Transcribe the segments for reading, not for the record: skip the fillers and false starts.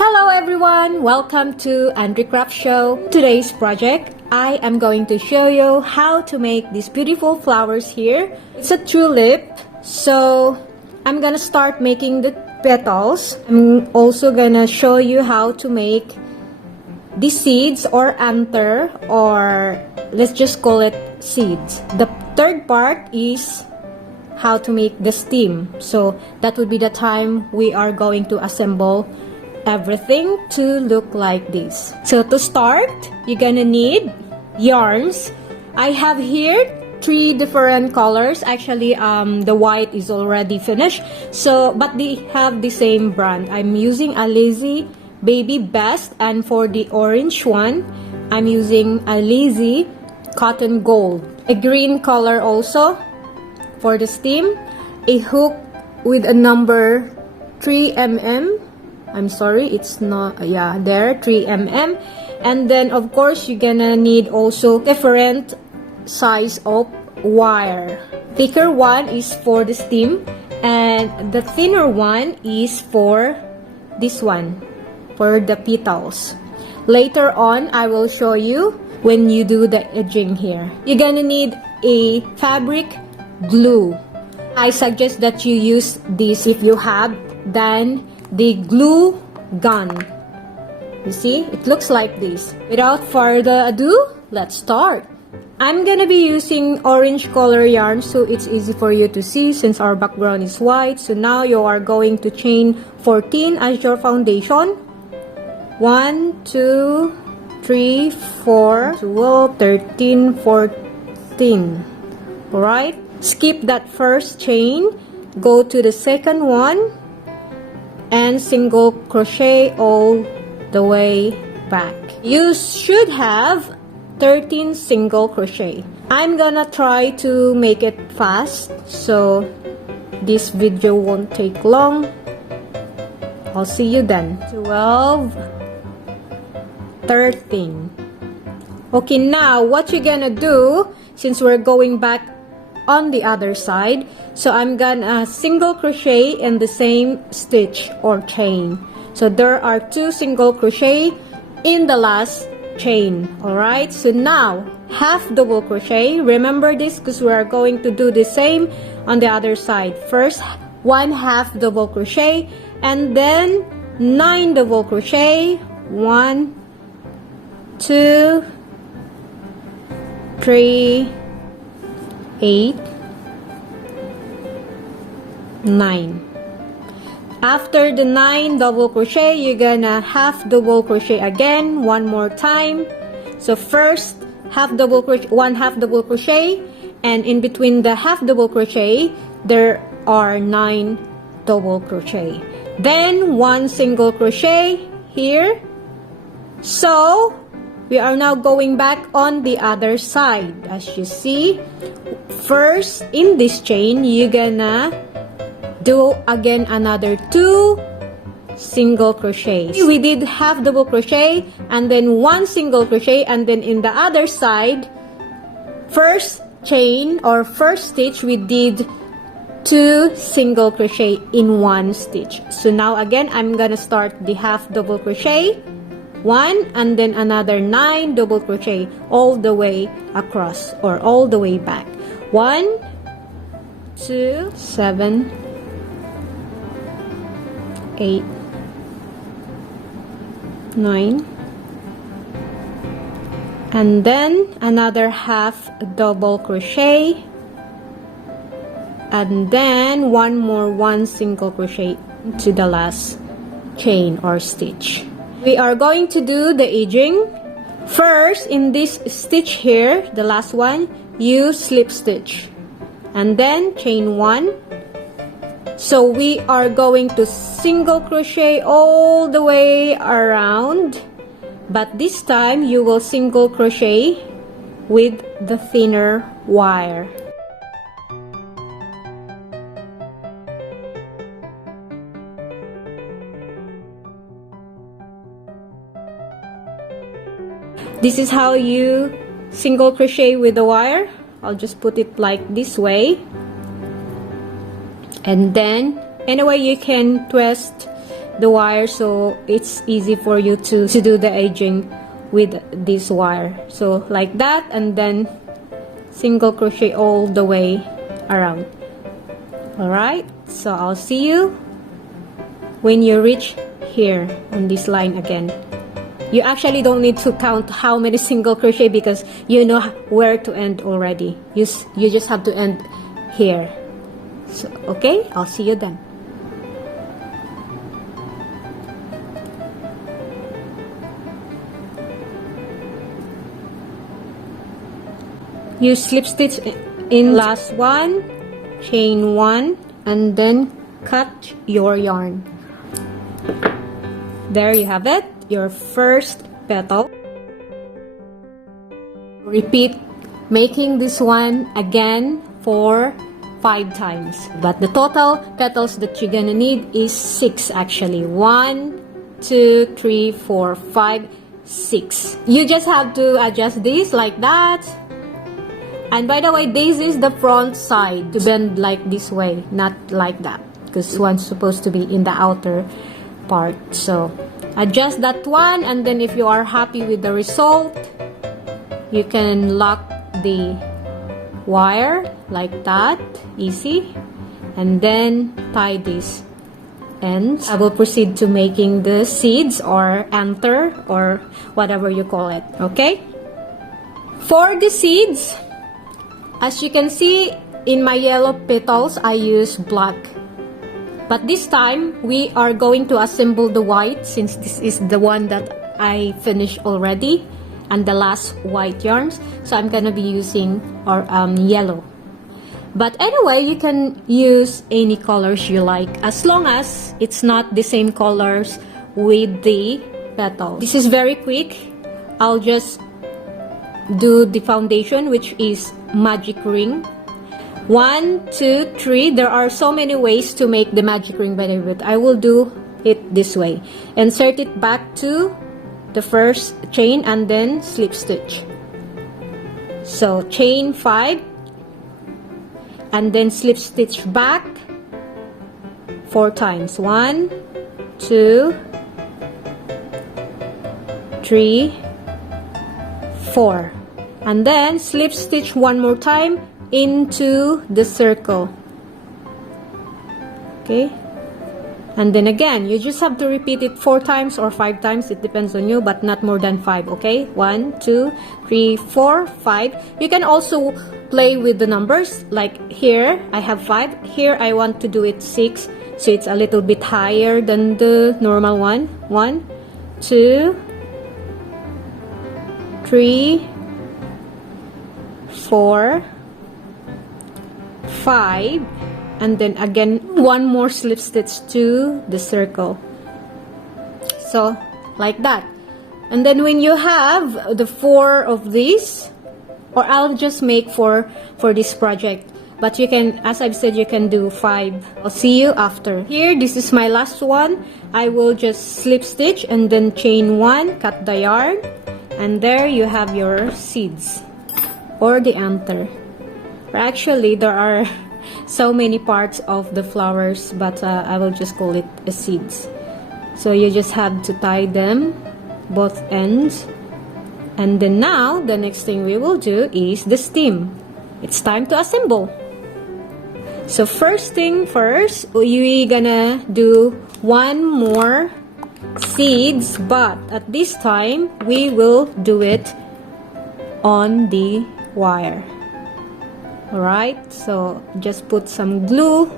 Hello everyone! Welcome to Andrew Craft Show. Today's project, I am going to show you how to make these beautiful flowers here. It's a tulip, so I'm gonna start making the petals. I'm also gonna show you how to make the seeds or anther, or let's just call it seeds. The third part is how to make the stem. So that would be the time we are going to assemble everything to look like this. So to start, you're gonna need yarns. I have here 3 different colors. Actually, the white is already finished, so but they have the same brand. I'm using a Lazy Baby Best, and for the orange one, I'm using a Lazy Cotton Gold. A green color also for the stem. A hook with a number 3mm. I'm sorry, it's not, yeah, there, 3mm. And then, of course, you're gonna need also different size of wire. Thicker one is for the stem, and the thinner one is for this one, for the petals. Later on, I will show you when you do the edging here. You're gonna need a fabric glue. I suggest that you use this if you have, then the glue gun. You see, it looks like this. Without further ado, let's start. I'm gonna be using orange color yarn, so it's easy for you to see since our background is white. So now you are going to chain 14 as your foundation. 1, 2, 3, 4, 12, 13, 14. Alright, skip that first chain, go to the second one, and single crochet all the way back. You should have 13 single crochet. I'm gonna try to make it fast, so this video won't take long. I'll see you then. 12, 13. Okay, now what you're gonna do, since we're going back on the other side, so I'm gonna single crochet in the same stitch or chain. So there are 2 single crochet in the last chain. Alright, so now half double crochet. Remember this because we are going to do the same on the other side. First 1/2 double crochet, and then 9 double crochet. 1, 2, 3, 8, 9. After the 9 double crochet, you're gonna half double crochet again one more time. So first half double crochet, 1/2 double crochet, and in between the half double crochet there are 9 double crochet. Then 1 single crochet here. So we are now going back on the other side. As you see, first in this chain, you're gonna do again another 2 single crochets. We did half double crochet and then 1 single crochet, and then in the other side, first chain or first stitch, we did 2 single crochet in 1 stitch. So now again, I'm gonna start the half double crochet, 1, and then another 9 double crochet all the way across or all the way back. 1, 2, 7, 8, 9, and then another half double crochet, and then one more 1 single crochet to the last chain or stitch. We are going to do the edging. First, in this stitch here, the last one, you slip stitch and then chain 1. So we are going to single crochet all the way around, but this time you will single crochet with the thinner wire. This is how you single crochet with the wire. I'll just put it like this way. And then anyway you can twist the wire, so it's easy for you to do the edging with this wire. So like that, and then single crochet all the way around. Alright, so I'll see you when you reach here on this line again. You actually don't need to count how many single crochet because you know where to end already. You just have to end here. So, okay, I'll see you then. You slip stitch in last one, chain one, and then cut your yarn. There you have it, your first petal. Repeat making this one again for 5 times, but the total petals that you're gonna need is 6 actually. 1, 2, 3, 4, 5, 6. You just have to adjust this like that. And by the way, this is the front side, to bend like this way, not like that, because one's supposed to be in the outer part. So adjust that one, and then if you are happy with the result, you can lock the wire like that, easy, and then tie these ends. I will proceed to making the seeds or anther or whatever you call it. Okay, for the seeds, as you can see in my yellow petals, I use black. But this time, we are going to assemble the white, since this is the one that I finished already, and the last white yarns. So I'm gonna be using yellow. But anyway, you can use any colors you like, as long as it's not the same colors with the petals. This is very quick. I'll just do the foundation, which is magic ring. 1, 2, 3. There are so many ways to make the magic ring, by the way, but I will do it this way. Insert it back to the first chain and then slip stitch. So chain 5 and then slip stitch back 4 times. 1, 2, 3, 4. And then slip stitch one more time into the circle. Okay, and then again you just have to repeat it 4 times or 5 times, it depends on you, but not more than 5. Okay, 1, 2, 3, 4, 5. You can also play with the numbers, like here I have 5, here I want to do it 6, so it's a little bit higher than the normal one. 1, 2, 3, 4, 5, and then again one more slip stitch to the circle. So like that. And then when you have the 4 of these, or I'll just make for this project, but you can, as I've said, you can do 5. I'll see you after. Here, this is my last one. I will just slip stitch and then chain 1, cut the yarn, and there you have your seeds or the anther. Actually, there are so many parts of the flowers, but I will just call it a seeds. So you just have to tie them both ends, and then now the next thing we will do is the stem. It's time to assemble. So first thing first, we're gonna do one more seeds, but at this time we will do it on the wire. Alright, so just put some glue.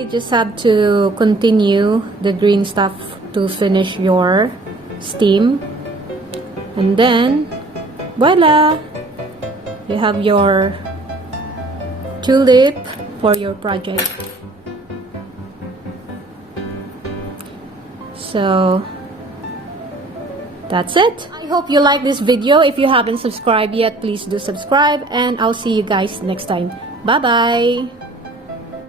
you just have to continue the green stuff to finish your stem, and then voila, you have your tulip for your project. So that's it. I hope you like this video. If you haven't subscribed yet, please do subscribe, and I'll see you guys next time. Bye bye.